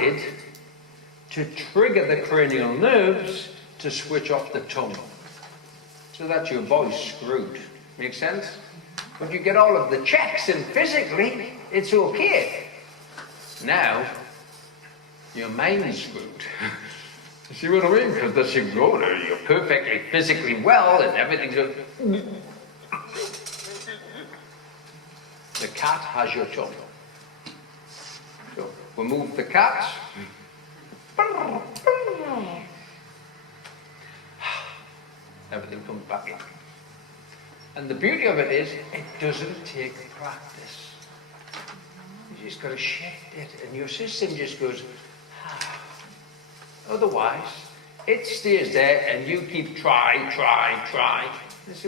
added to trigger the cranial nerves to switch off the tongue. So that your body's screwed. Make sense? But you get all of the checks and physically, it's okay. Now, your mind's screwed. You see what I mean? Because the thing's going, you're perfectly physically well and everything's good. The cat has your tongue. So, remove the cat. Everything comes back in. And the beauty of it is, it doesn't take practice. You just got to shift it, and your system just goes, ah. Otherwise, it stays there, and you keep trying. It's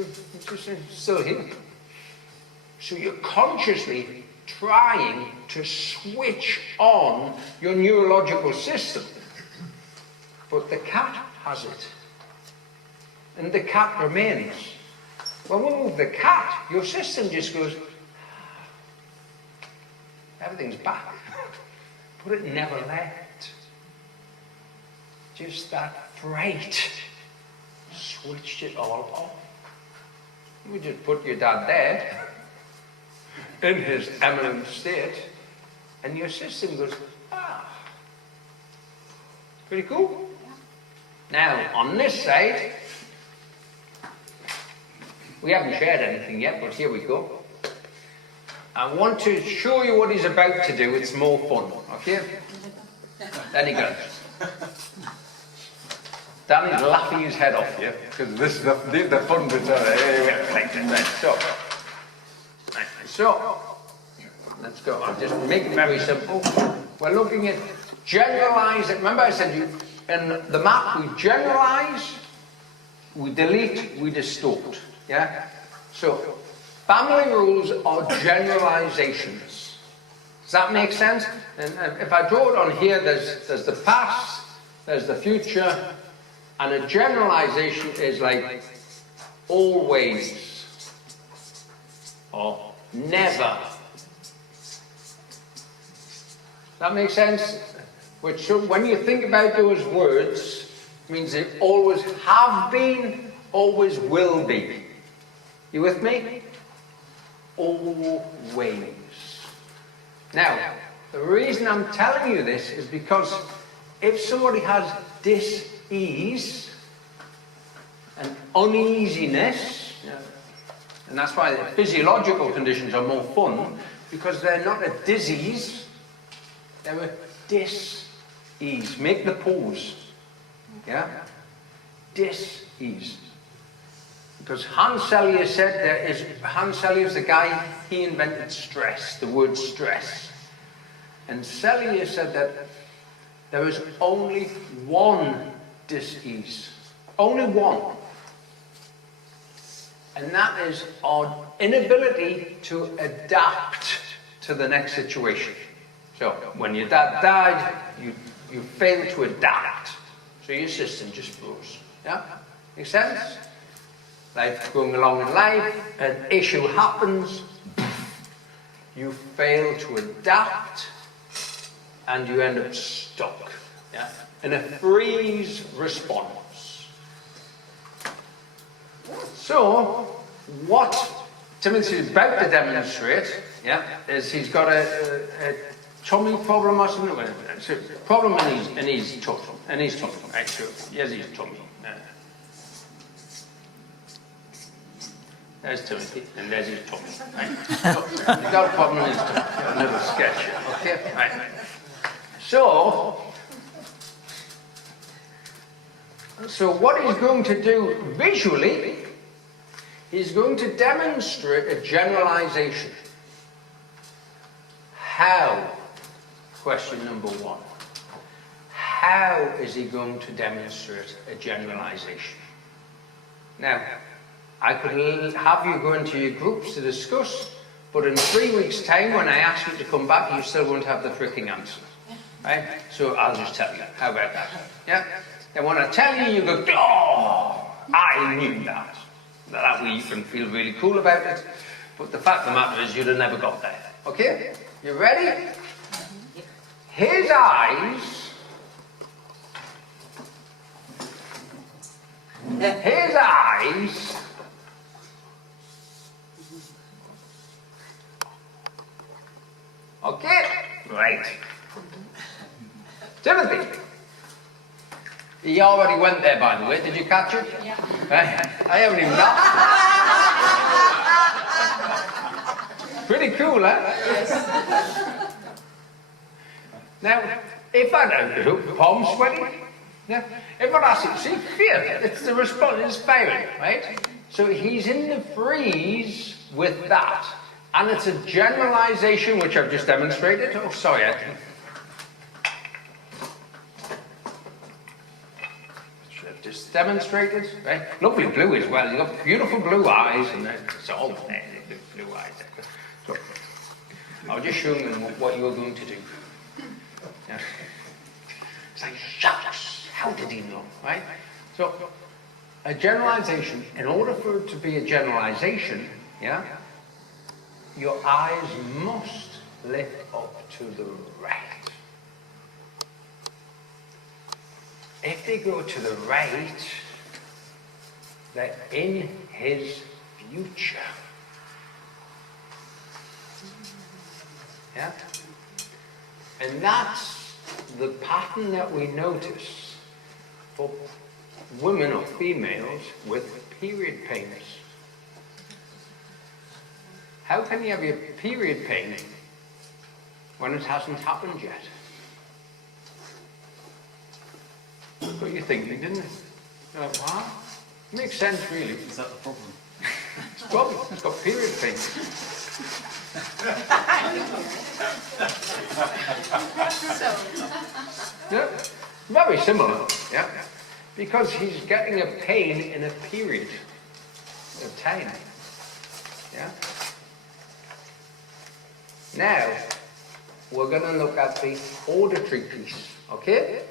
still here. So you're consciously trying to switch on your neurological system. But the cat has it. And the cat remains. When we move the cat, your system just goes, everything's back. But it never left. Just that fright switched it all off. We just put your dad there, in his eminent state, and your system goes, pretty cool. Now, on this side, we haven't shared anything yet, but here we go. I want to show you what he's about to do. It's more fun, okay? Then he goes. Danny's laughing his head off here, because this is the fun bit of it. So, let's go. I'll just make it very simple. We're looking at generalize. Remember I said you, in the map we generalize, we delete, we distort. Yeah? So, family rules are generalizations. Does that make sense? And if I draw it on here, there's the past, there's the future, and a generalization is like always or never. Does that make sense? Which, when you think about those words, it means they always have been, always will be. You with me? Always. Now, the reason I'm telling you this is because if somebody has dis-ease and uneasiness, and that's why the physiological conditions are more fun, because they're not a disease, they're a dis-ease. Make the pause. Yeah? Dis-ease. Because Hans Selye said Hans Selye is the guy, he invented stress, the word stress. And Selye said that there is only one dis-ease. Only one. And that is our inability to adapt to the next situation. So, when your dad died, you failed to adapt. So your system just froze. Yeah? Make sense? Life going along in life, an issue happens, you fail to adapt, and you end up stuck. Yeah? In a freeze response. So, what Timothy is about to demonstrate, is he's got a tummy problem or something. So, problem in his tummy. Right, so here's his tummy. There's Timothy, and there's his tummy. Right? So, he's got a problem in his tummy. A little sketch. Okay? Right. So what he's going to do visually, he's going to demonstrate a generalization. How? Question number one. How is he going to demonstrate a generalization? Now, I could have you go into your groups to discuss, but in 3 weeks' time, when I ask you to come back, you still won't have the freaking answer. Right? So I'll just tell you. How about that? Yeah? And when I tell you, you go, oh, I knew that. That way you can feel really cool about it. But the fact of the matter is, you'd have never got there. Okay? You ready? His eyes his eyes okay, right. Timothy. He already went there, by the way. Did you catch it? Yeah. I haven't even got. Pretty cool, huh? Yes. Now, if I don't, palm sweaty. Yeah. If I ask you, see, fear, it's the response, it's firing, right? So he's in the freeze with that. And it's a generalization, which I've just demonstrated. Oh, sorry, I should have just demonstrated, right? Lovely blue as well. You've got beautiful blue eyes, and it's all there, blue eyes. So, I was just showing them what you were going to do. Yeah. It's like, shucks, how did he know, right? So, a generalization, in order for it to be a generalization, yeah, your eyes must lift up to the right. If they go to the right, they're in his future. Yeah? And that's the pattern that we notice for women or females with period pains. How can you have your period pain when it hasn't happened yet? Got you thinking, didn't it? What? Makes sense, really. Is that the problem? It's a problem. It's got period pain. Yeah, very similar. Yeah, because he's getting a pain in a period of time. Yeah. Now, we're going to look at the auditory piece, okay?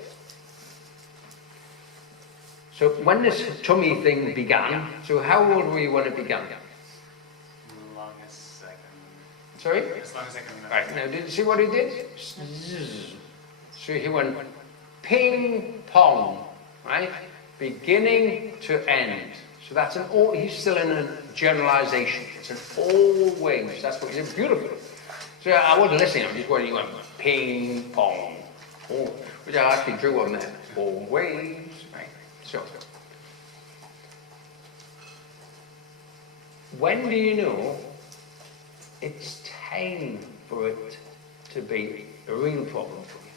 So when this tummy thing began, so how old were you when it began? Longest I can. Sorry? As long as I can remember. Right, now did you see what he did? Zzz. So he went ping pong, right? Beginning to end. So that's an all, he's still in a generalization. It's an always, that's what he said, beautiful. So I wasn't listening, I'm just wondering, you went ping pong, oh, which I actually drew on there. Always, right? So, when do you know it's time for it to be a real problem for you?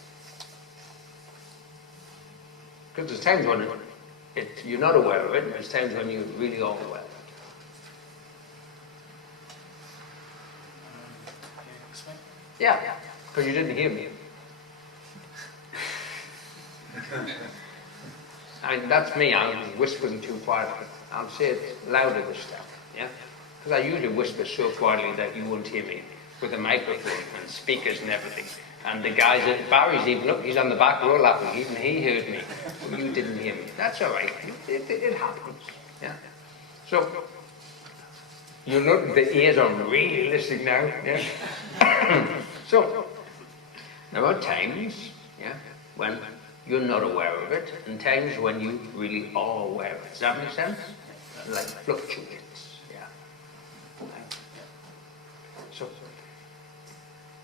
Because there's times when you're not aware of it, and there's times when you really are aware. Yeah, because you didn't hear me. I mean, that's me, I'm whispering too quietly. I'll say it louder this time, yeah? Because I usually whisper so quietly that you won't hear me, with a microphone and speakers and everything. And the guys at Barry's even, look, he's on the back row laughing, even he heard me. You didn't hear me. That's all right, it happens, yeah? So, you know the ears are really listening now, yeah? So, there are times, yeah, when you're not aware of it, and times when you really are aware of it. Does that make sense? Like fluctuates, yeah. So,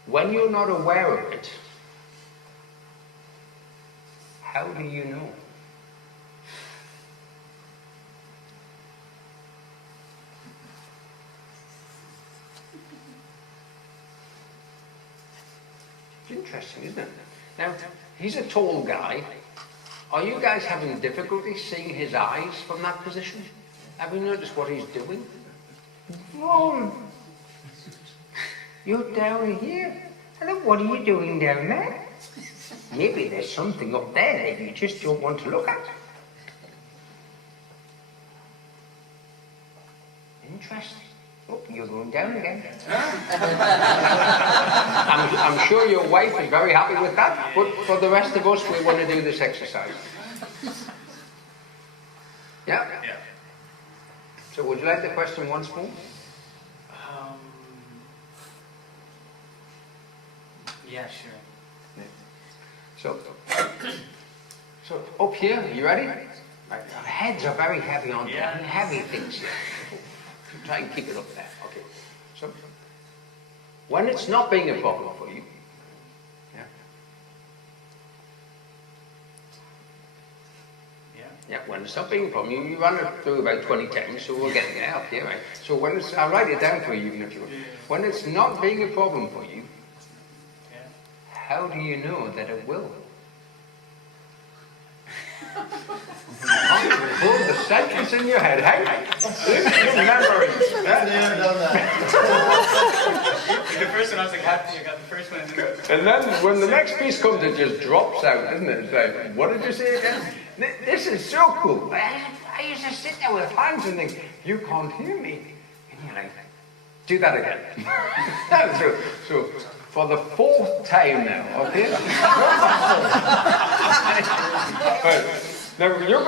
when you're not aware of it, how do you know? It's interesting, isn't it? Now, he's a tall guy. Are you guys having difficulty seeing his eyes from that position? Have you noticed what he's doing? Whoa! You're down here. Hello, what are you doing down there? Maybe there's something up there that you just don't want to look at. Interesting. Oh, you're going down again. I'm sure your wife is very happy with that, but for the rest of us, we want to do this exercise. Yeah? Yeah. So would you like the question once more? Yeah, sure. So up here, you ready? Right? Our heads are very heavy on heavy things here. Try and keep it up there. Okay. So, when it's not being a problem for you, when it's not being a problem, you run it through about 20 times, so we're getting it out here, right? So when it's, I'll write it down for you even if you want. When it's not being a problem for you, how do you know that it will? Hold the sentence in your head, hey? Memory. The first one I was like happy, I got the first one. And then when the next piece comes, it just drops out, doesn't it? It's like, what did you say again? This is so cool. I used to sit there with hands and think, you can't hear me. And you're like, do that again. so for the fourth time now, okay? Now you're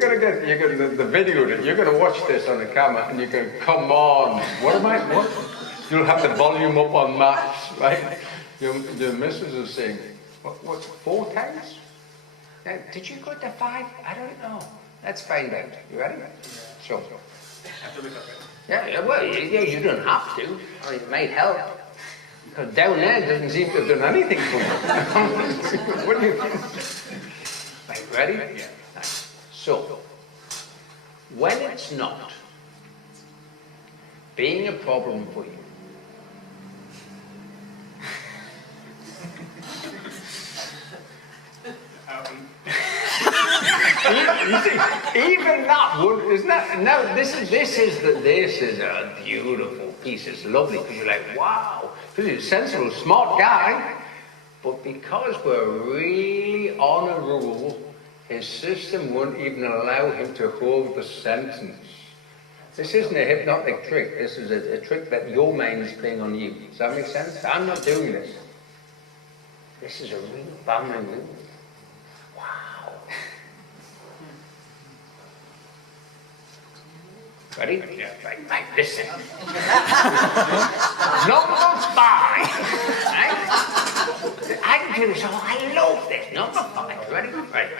gonna get the video. You're gonna watch this on the camera, and you can come on. What? You'll have the volume up on max, right? Your missus is saying, what's 4 times? Now, did you go to 5? I don't know. Let's find out. You ready? Yeah. So. I have to look up it. Yeah. Well, you don't have to. I mean, it might help. Because down there doesn't seem to have done anything for you. What do you think? Right, ready? Yeah. Right. So, when it's not being a problem for you, you see, even that would, isn't that? Now, this is a beautiful piece. It's lovely because you're like, wow, this is a sensible, smart guy. But because we're really on a rule, his system won't even allow him to hold the sentence. This isn't a hypnotic trick. This is a trick that your mind is playing on you. Does that make sense? I'm not doing this. This is a real family rule. Wow. Ready? Yeah. Right, listen. Number 5. Right? I can do this. Oh, I love this. Number 5. Ready? Right.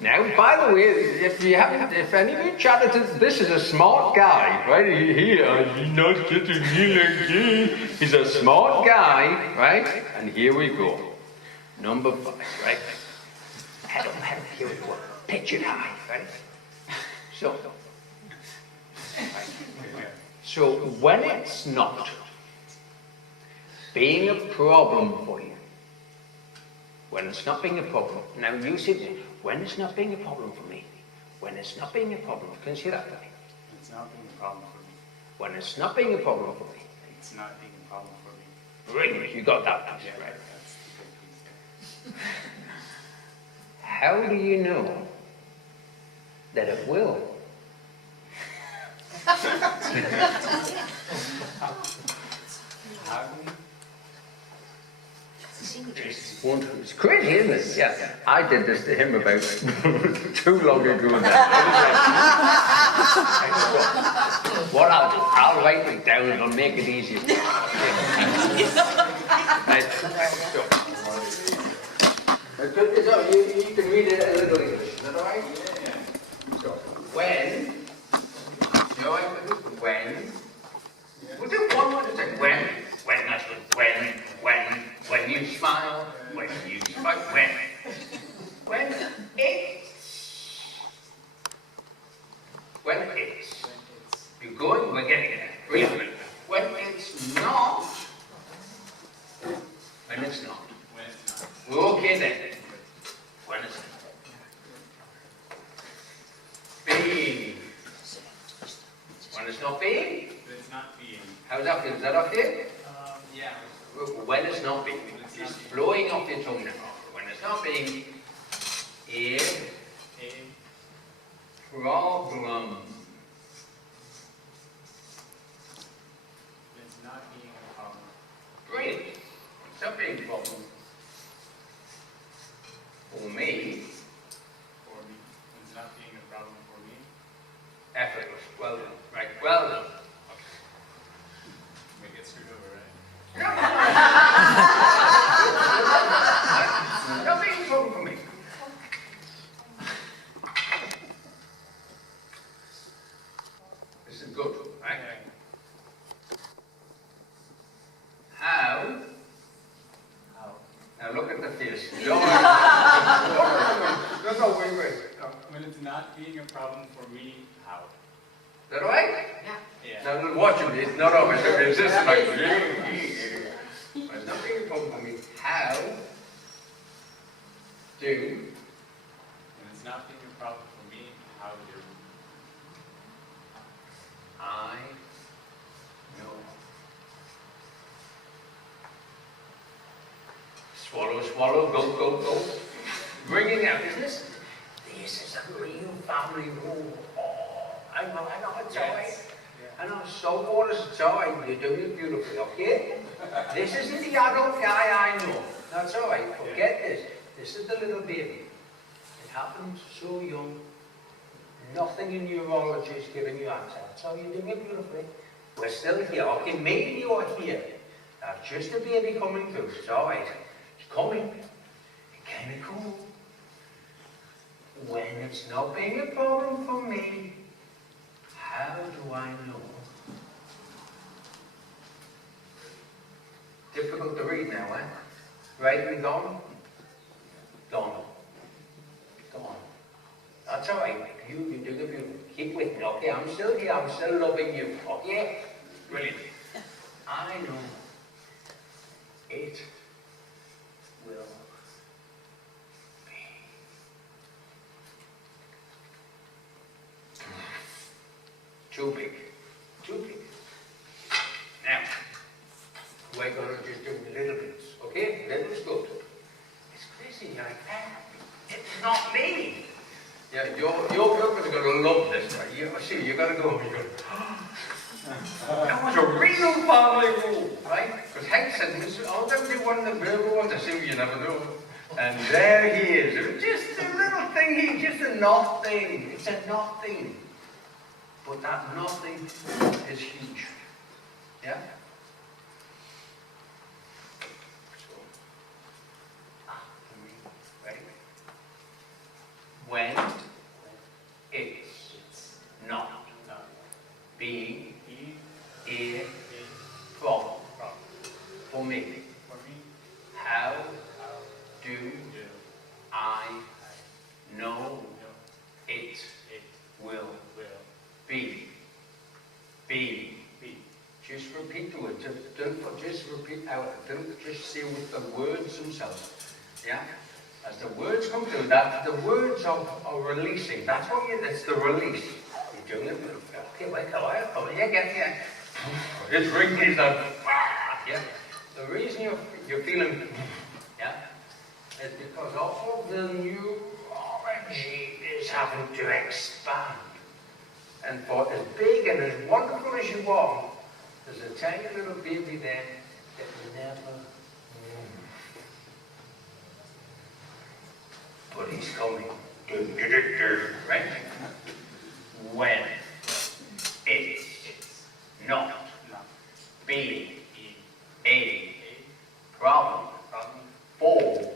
Now, by the way, if any of you chatted to, this is a smart guy, right? He's not getting me like this. He's a smart guy, right? And here we go. Number 5, right? Head up, here we go. Pitch it high, right? So when it's not being a problem for you, when it's not being a problem, now you see, when it's not being a problem for me, when it's not being a problem, can you see that? It's not being a problem for me. When it's not being a problem for me. It's not being a problem for me. Brilliant, you got that piece, right? That's the good piece. How do you know that it will? How do we? It's crazy, isn't it? Yeah. I did this to him about too long ago now. What I'll do, I'll write it down and I'll make it easier. Right. So, you can read it a little English, is that alright? Yeah. So, when, we'll do one more thing. When you smile, when it's, you're going, we're getting there. Really. When it's not. We're okay then. When it's not. Being. When it's not being. It's not being. How's that feel? Is that okay? Yeah. When it's not being. It's blowing off your tongue now. When it's not being. A problem. It's not being a problem. Brilliant. It's not being a problem. For me. It's not being a problem for me. Effortless. Well done. Right. Well done. We get screwed over, right? Not being a problem for me. that right? Yeah. Now look, watch me, it's not always it's just like there's nothing a problem for me. How do And it's not being a problem for me. How do I know? Swallow, swallow, go, go, go. Bringing out, isn't this? This is a real family rule. Oh, I know, it's all right. I know, so what is it all right? You're doing it beautifully, okay? This isn't the adult guy I know. That's all right, forget this. This is the little baby. It happened so young. Nothing in neurology is giving you answer. That's how you're doing it beautifully. We're still here. Okay, maybe you are here. That's just a baby coming through. It's all right. It's coming. It's kind of cool. When it's not being a problem for me, how do I know? Difficult to read now, eh? Right, we gone? Gone. Come on. That's all right. You do the beautiful. Keep with me, okay? I'm still here. I'm still loving you, okay? Brilliant. I know it will be. Too big. Too big. Now, we're going to just do little bits, okay? Little is good. It's crazy, you're like, it's not me. Yeah, your purpose is going to love this, right? You're going to go home, you're going to, that was a real family rule, right? Because Hudson, I'll never do one of the verbal ones, I see you never know. And there he is. It was just a little thing, just a nothing. It's a nothing. But that nothing is huge. Yeah? So, ready? When it's not being a problem for me, how do I know it will be? Be. Just repeat the word. Just repeat out. Don't just say with the words themselves. Yeah? As the words come through, that the words are releasing. That's what that's the release. You're doing it. Okay, wait, come on. Yeah. It's ringing up. Yeah. The reason you're feeling, yeah, is because all the neurology is having to expand. And for as big and as wonderful as you are, there's a tiny little baby there that never moves. But he's coming. Right? When it's not being a problem for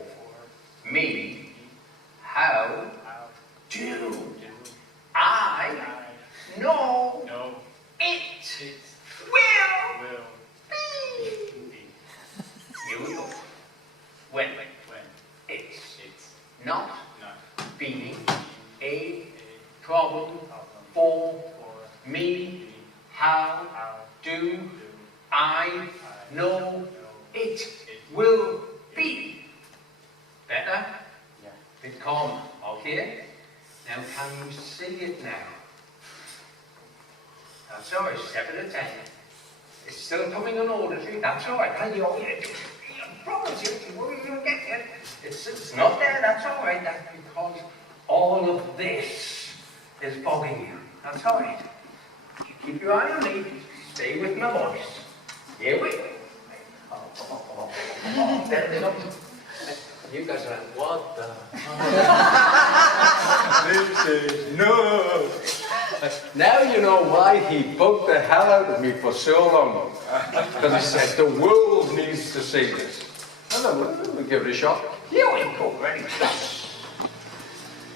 me, how do I know it will be? You know. When it's not being a problem for me, how do I know it will be? Better? Yeah. Bit calmer, okay? Now can you see it now? That's all right, step at a time. It's still coming on auditory, that's all right. I promise you, you'll get it. It's not there, that's all right. That's because all of this is bothering you. That's all right. Keep your eye on me. Stay with my voice. Here we go. You guys are like, what the? This is no. Now you know why he bugged the hell out of me for so long. Because he said the world needs to see this. We'll give it a shot. Here we go. Ready?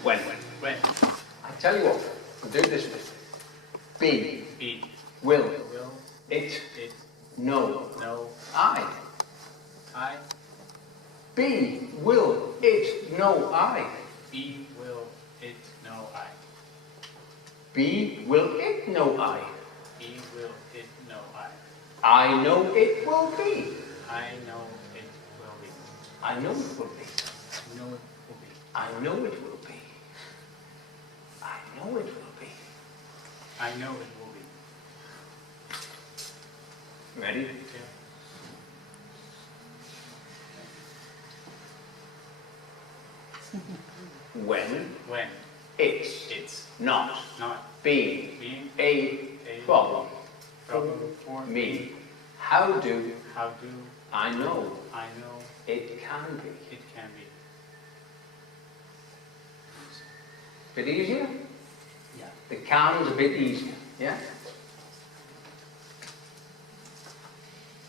When? I tell you what. We'll do this bit. Be. Will. It. No. I. Be. Will. It. No. I. Be, will, it, no, I. Be will it know I. Be will it know I. I know it will be. I know it will be. I know it will be. I know it will be. I know it will be. I know it will be. I know it will be. Ready? Yeah. When When it's not not being being a a problem problem for me, how do how do I know I know it can be? it can be? Bit easier? Yeah. The can's a bit easier, yeah?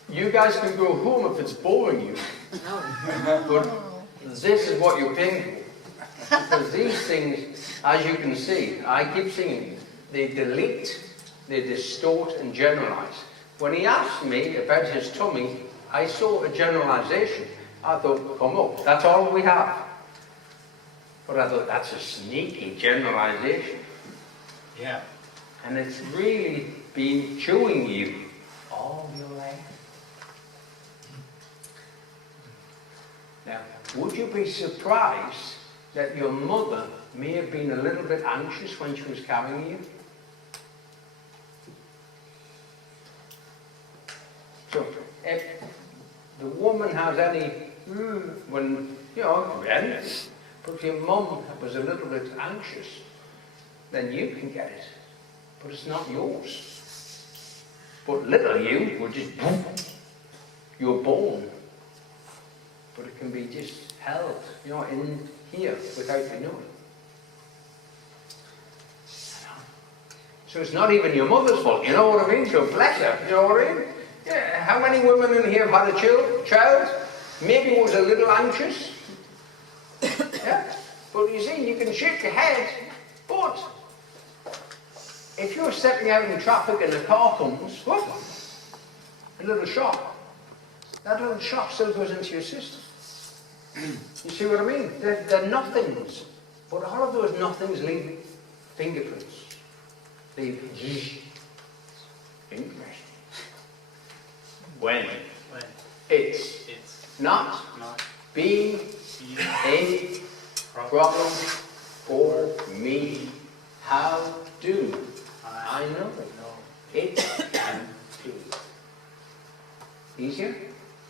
You guys can go home if it's boring you, but this is what you're paying for. Because these things, as you can see, I keep singing, they delete, they distort and generalize. When he asked me about his tummy, I saw a generalization. I thought, come on, that's all we have. But I thought, that's a sneaky generalization. Yeah. And it's really been chewing you all your life. Now, would you be surprised that your mother may have been a little bit anxious when she was carrying you? So, if the woman has any, when, you know, but if your mum was a little bit anxious, then you can get it. But it's not yours. But little you will just, boom, you're born. But it can be just held, you know, in here without you knowing. So it's not even your mother's fault, you know what I mean? So bless her, you know what I mean? Yeah, how many women in here have had a child? Maybe was a little anxious. Yeah? But you see, you can shake your head, but if you're stepping out in traffic and a car comes, whoop, a little shock. That little shock still goes into your system. You see what I mean? They're nothings. But all of those nothings leave fingerprints. Leave impression. When it's not being a problem for me, how do I know it can be? Easier?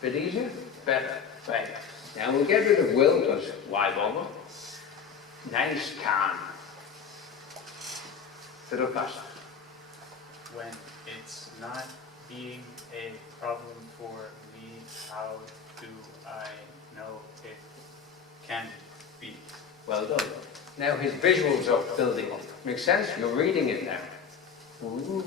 Bit easier? Better. Right. Now we'll get rid of will, because why bother? Nice can. Little faster. When it's not being a problem for me, how do I know it can be? Well done. Now his visuals are building up. Makes sense? You're reading it now. Ooh,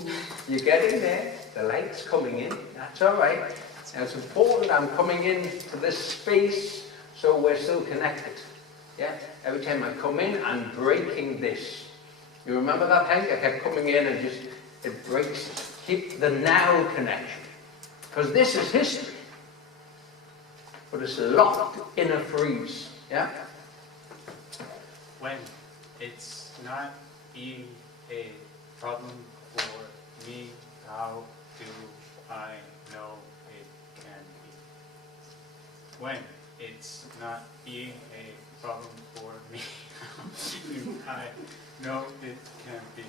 you're getting there. The light's coming in. That's all right. Now it's important I'm coming into this space so we're still connected. Yeah? Every time I come in, I'm breaking this. You remember that, Hank? I kept coming in and just, it breaks. Keep the now connection. Because this is history. But it's locked in a freeze. Yeah? When it's not being a problem for me, how do I know it can be? When it's not being a problem for me, how do I know it can be?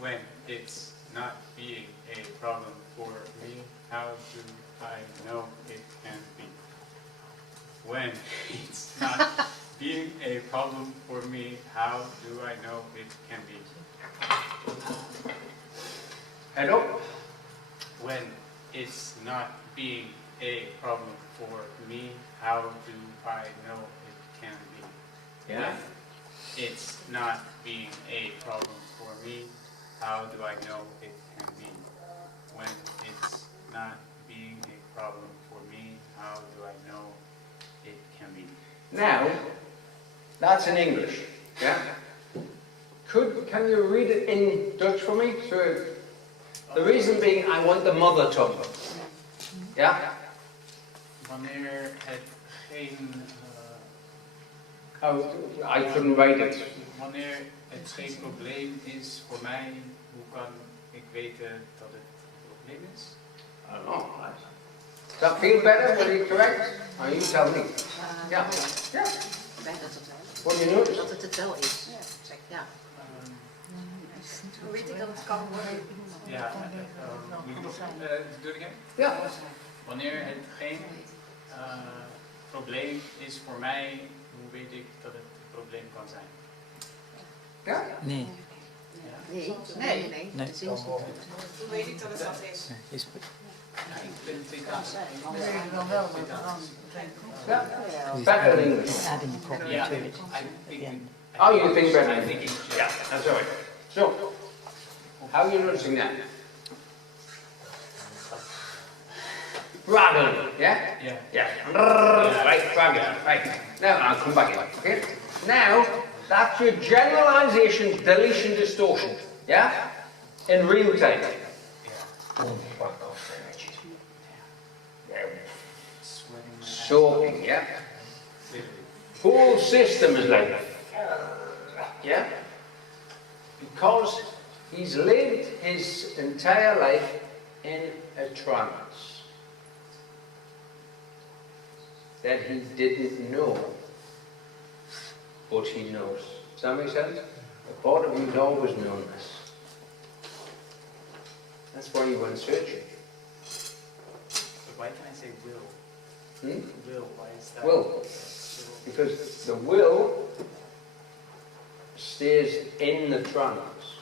When it's not being a problem for me, how do I know it can be? When it's not being a problem for me, how do I know it can be? Head up. When it's not being a problem for me, how do I know it can be? Yeah? When it's not being a problem for me, how do I know it can be? When it's not being a problem for me, how do I know it can be? Now, that's in English. Yeah? Can you read it in Dutch for me? So, the reason being, I want the mother tongue. Yeah? Wanneer het geen Oh, I couldn't write it. Wanneer het geen probleem is voor mij, hoe kan ik weten dat het een probleem is? I don't know. Does that feel better? Will you correct? Or you tell me. Yeah. Yeah. Ik denk dat het wel is. What do you notice? Dat het wel is. Ja. Hoe weet ik dat het kan worden? Ja, doe het again? Yeah. Wanneer het geen probleem is voor mij, hoe weet ik dat het een probleem kan zijn? Yeah. Nee. Nee. Nee. Dat is heel goed. Hoe weet ik dat het dat is? Is, Ja, ik ben twee kansen. Dan wel, maar dan Yeah. Better in English. adding a problem Ja, to it. Oh, you think better? I think it's Yeah, that's all right. So, how are you noticing that? Rather, yeah? Yeah. Yeah. Right, fabulous. Right. Now, I'll come back in. Okay? Now, that's your generalization, deletion, distortion. Yeah? In real time. Yeah. Oh, fuck off energy. Yeah. Sweating. Soaking, yeah? Whole system is like that. Yeah? Because he's lived his entire life in a trance that he didn't know, but he knows. Does that make sense? A part of you's always known this. That's why you went searching. But why can I say will? Hmm? Will, why is that? Will. Because the will stays in the trance.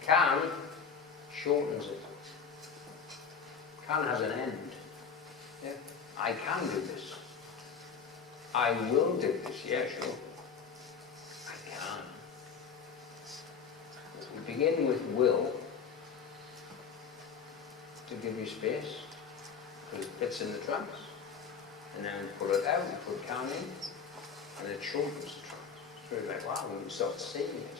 Can shortens it. Can has an end. Yeah. I can do this. I will do this. Yeah, sure. I can. You begin with will to give you space, because it fits in the trance. And then pull it out, and put can in, and it shortens the trance. So you're like, wow, when you start seeing it.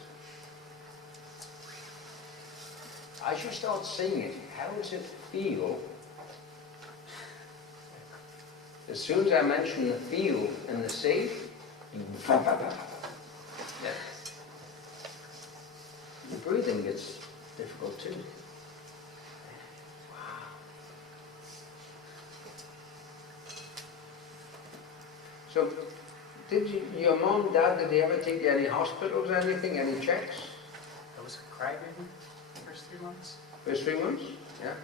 As you start seeing it, how does it feel? As soon as I mention the field and the sea, you yeah. The breathing gets difficult too. Wow. So, your mom, dad, did they ever take you to any hospitals or anything, any checks? I was a crybaby the first 3 months. First 3 months? Yeah.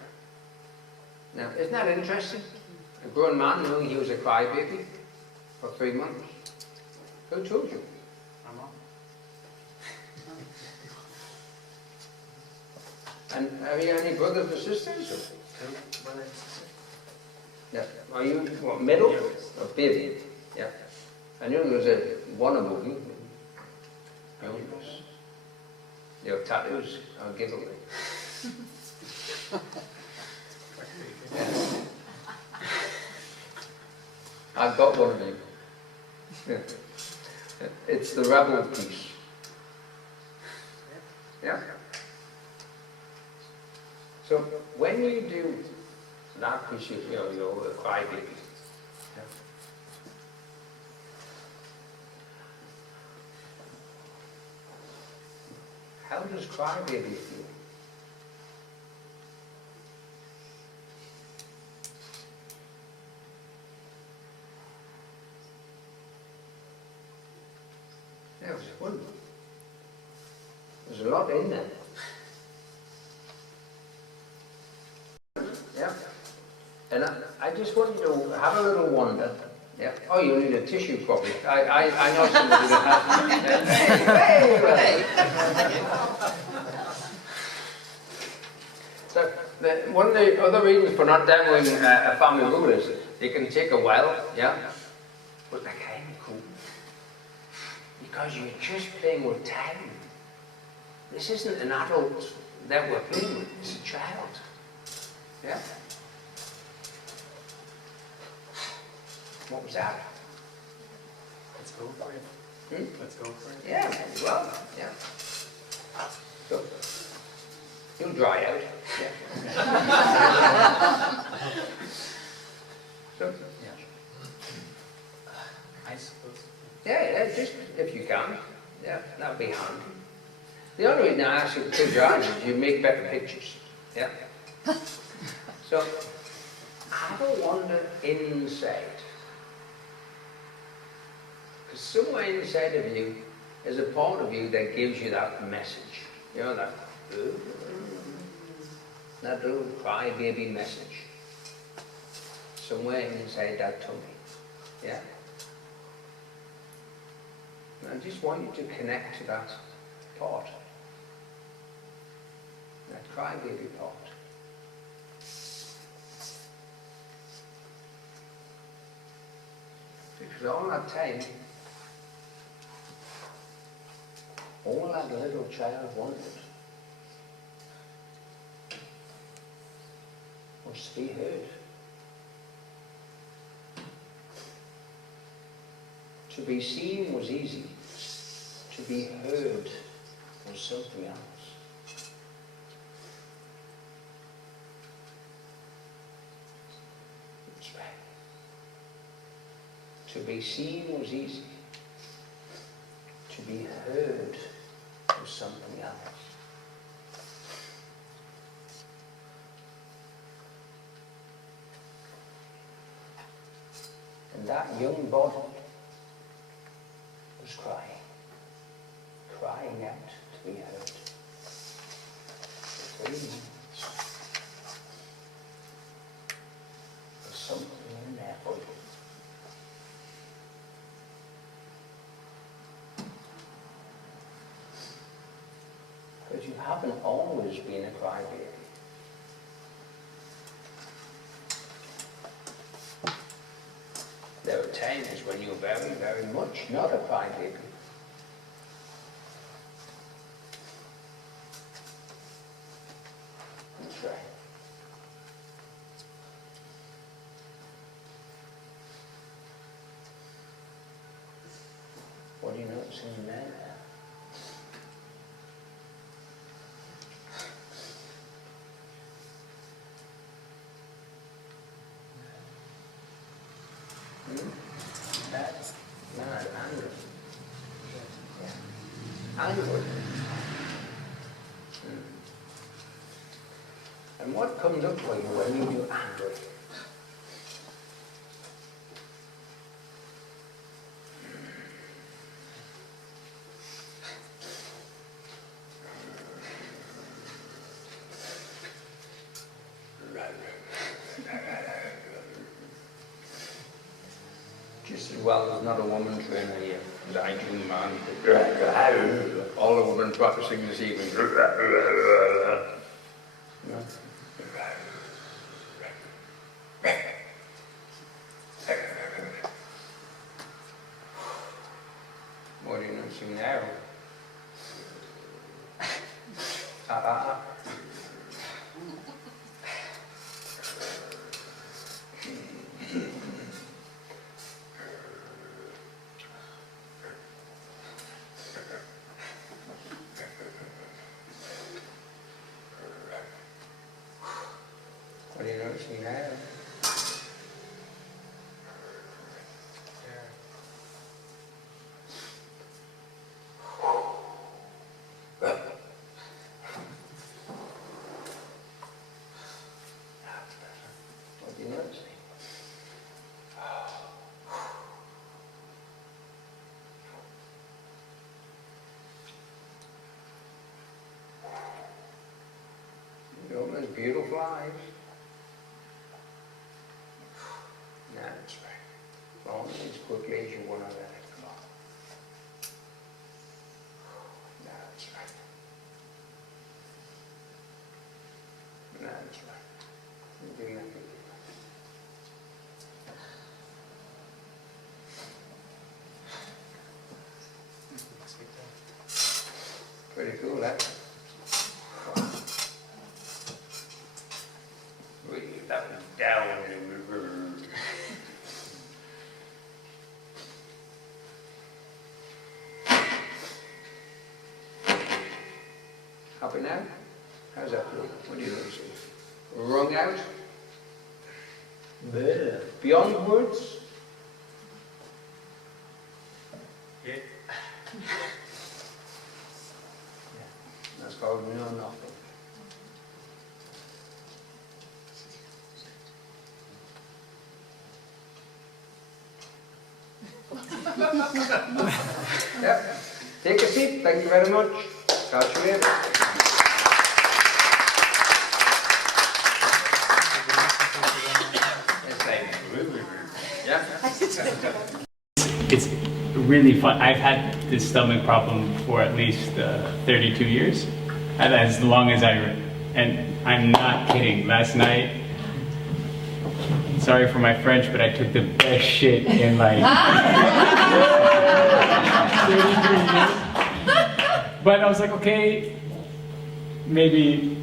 Now, isn't that interesting? A grown man knowing he was a crybaby for 3 months. Who told you? My mom. And have you any brothers or sisters? Or? 2 brothers and sisters. Yeah. Are you, what, middle? Youngest. Or baby? Yeah. I knew there was a one above you. Youngest. Your tattoos are giveaway. I've got one of them. Yeah. It's the rebel piece. Yeah. So when you do that piece, you're a crybaby. Yeah. How does crybaby feel? Yeah, it was fun. There's a lot in there. Yeah. And I just want you to have a little wonder. Yeah. Oh, you need a tissue probably. I know somebody that has. So one of the other reasons for not demoing a family rule is they can take a while, yeah, but they're kind of cool. Because you're just playing with time. This isn't an adult that we're playing with, it's a child. Yeah? What was that? Let's go for it. Hmm? Let's go for it. Yeah, well, yeah. So, you'll dry out. Yeah. So, I suppose. yeah, just if you can. Yeah, that'd be handy. The only reason I ask you to close your eyes is you make better pictures. Yeah? So, have a wander inside. Because somewhere inside of you is a part of you that gives you that message. You know, that little crybaby message. Somewhere inside that tummy. Yeah? And I just want you to connect to that part. That crybaby part. Because all that time, all that little child wanted was to be heard. To be seen was easy. To be heard was something else. That's right. To be seen was easy. To be heard was something else. And that young body was crying out to be heard. For 3 minutes. There's something in there for you. But you haven't always been a crybaby. There were times when you were very, very much not a crybaby. That's right. What do you notice in there? That's not anger. Yeah. Anger. And what comes up for you when you do anger? Just as well there's not a woman trainer here, as I do, man. All the women practicing this evening. No. What are you noticing now? What are you noticing now? What are you noticing? All those beautiful eyes. That's right. Only as quickly as you want to let it go. That's right. That's right. You're doing that good. Pretty cool, that. Breathe that one down. Happy now? How's that feel? What do you notice? Wrung out? Bleh. beyond words? It, That's called know nothing. Yep. Take a seat. Thank you very much. Catch you later. Yeah. it's really fun. I've had this stomach problem for at least 32 years, and as long as and I'm not kidding. Last night, sorry for my French, but I took the best shit in like 33 years. But I was like, okay, maybe,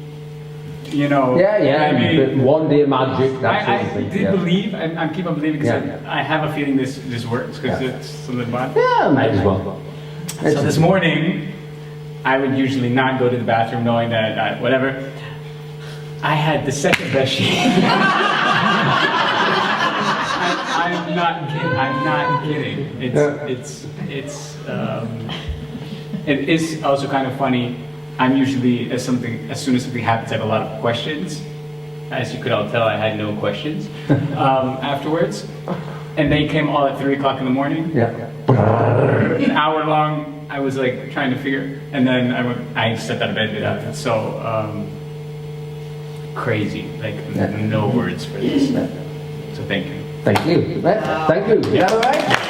you know. maybe, one day magic, that sort of I thing. did believe, I keep on believing because Yeah. I have a feeling this works because it's something about. Yeah, might as well. So this morning, I would usually not go to the bathroom knowing that whatever. I had the second best shit. I'm not kidding. I'm not kidding. It is also kind of funny. I'm usually as soon as something happens, I have a lot of questions. As you could all tell, I had no questions afterwards, and they came all at 3 o'clock in the morning. Yeah. An hour long. I was like trying to figure, and then I stepped out of bed without it. So crazy. Like no words for this. So thank you. Thank you. Thank you. Is that all right?